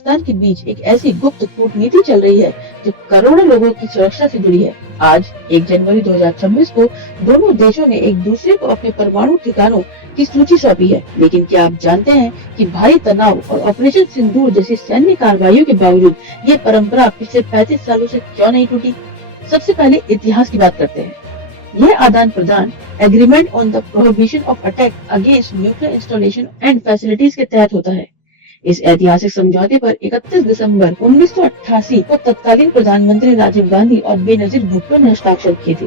पाकिस्तान के बीच एक ऐसी गुप्त कूटनीति चल रही है जो करोड़ों लोगों की सुरक्षा से जुड़ी है। आज 1 जनवरी 2026 को दोनों देशों ने एक दूसरे को अपने परमाणु ठिकानों की सूची सौंपी है। लेकिन क्या आप जानते हैं कि भारी तनाव और ऑपरेशन सिंदूर जैसी सैन्य कार्रवाइयों के बावजूद ये परंपरा पिछले 35 सालों से क्यों नहीं टूटी? सबसे पहले इतिहास की बात करते हैं। यह आदान प्रदान agreement on the prohibition of attack against nuclear installation and facilities के तहत होता है। इस ऐतिहासिक समझौते पर 31 दिसंबर 1988 को तत्कालीन प्रधानमंत्री राजीव गांधी और बेनजीर भुट्टो ने हस्ताक्षर किए थे।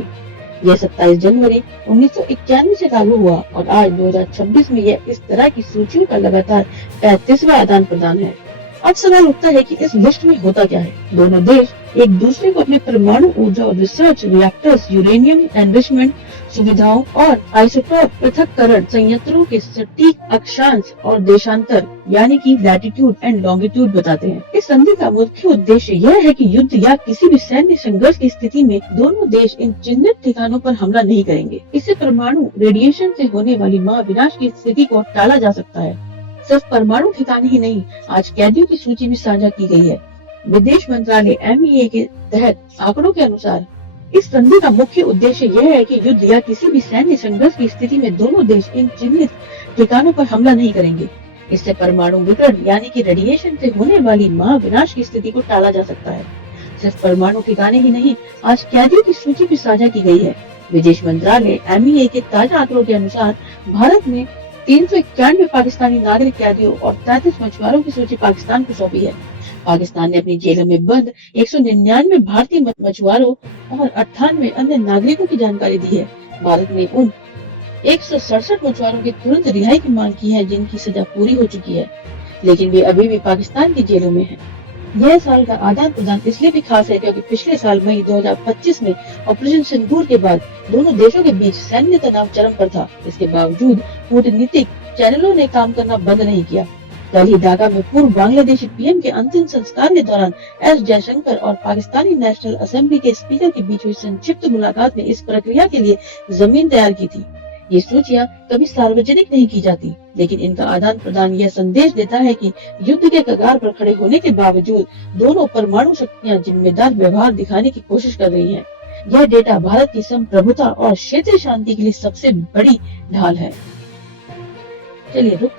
यह 27 जनवरी 1991 से लागू हुआ और आज 2026 में यह इस तरह की सूचियों का लगातार 35वां आदान प्रदान है। अब सवाल उठता है कि इस लिस्ट में होता क्या है? दोनों देश एक दूसरे को अपने परमाणु ऊर्जा और रिसर्च रिएक्टर्स, यूरेनियम एनरिचमेंट सुविधाओं और आइसोटोप पृथक्करण संयंत्रों के सटीक अक्षांश और देशांतर यानी कि लैटिट्यूड एंड लॉन्गिट्यूड बताते हैं। इस संधि का मुख्य उद्देश्य यह है कि युद्ध या किसी भी सैन्य संघर्ष की स्थिति में दोनों देश इन चिन्हित ठिकानों पर हमला नहीं करेंगे। इससे परमाणु रेडिएशन से होने वाली महाविनाश की स्थिति को टाला जा सकता है। सिर्फ परमाणु ठिकाने ही नहीं, आज कैदियों की सूची भी साझा की गई है। विदेश मंत्रालय MEA के तहत आंकड़ों के अनुसार इस संधि का मुख्य उद्देश्य यह है कि युद्ध या किसी भी सैन्य संघर्ष की स्थिति में दोनों देश इन चिन्हित ठिकानों पर हमला नहीं करेंगे। इससे परमाणु विकिरण यानी कि रेडिएशन से होने वाली महाविनाश की स्थिति को टाला जा सकता है। सिर्फ परमाणु ठिकाने ही नहीं, आज कैदियों की सूची भी साझा की गई है। विदेश मंत्रालय MEA के ताजा आंकड़ों के अनुसार भारत ने 391 पाकिस्तानी नागरिक कैदियों और 33 मछुआरों की सूची पाकिस्तान को सौंपी है। पाकिस्तान ने अपनी जेलों में बंद 199 भारतीय मछुआरों और 98 अन्य नागरिकों की जानकारी दी है। भारत ने उन 167 मछुआरों की तुरंत रिहाई की मांग की है जिनकी सजा पूरी हो चुकी है, लेकिन वे अभी भी पाकिस्तान की जेलों में हैं। यह साल का आदान प्रदान इसलिए भी खास है क्योंकि पिछले साल मई 2025 में ऑपरेशन सिंदूर के बाद दोनों देशों के बीच सैन्य तनाव चरम पर था। इसके बावजूद कूटनीतिक चैनलों ने काम करना बंद नहीं किया। कल ही ढाका में पूर्व बांग्लादेशी PM के अंतिम संस्कार के दौरान S जयशंकर और पाकिस्तानी नेशनल असेंबली के स्पीकर के बीच हुई संक्षिप्त मुलाकात में इस प्रक्रिया के लिए जमीन तैयार की थी। ये सूचियां कभी सार्वजनिक नहीं की जाती, लेकिन इनका आदान प्रदान यह संदेश देता है कि युद्ध के कगार पर खड़े होने के बावजूद दोनों परमाणु शक्तियां जिम्मेदार व्यवहार दिखाने की कोशिश कर रही हैं। यह डेटा भारत की संप्रभुता और क्षेत्रीय शांति के लिए सबसे बड़ी ढाल है। चलिए रुक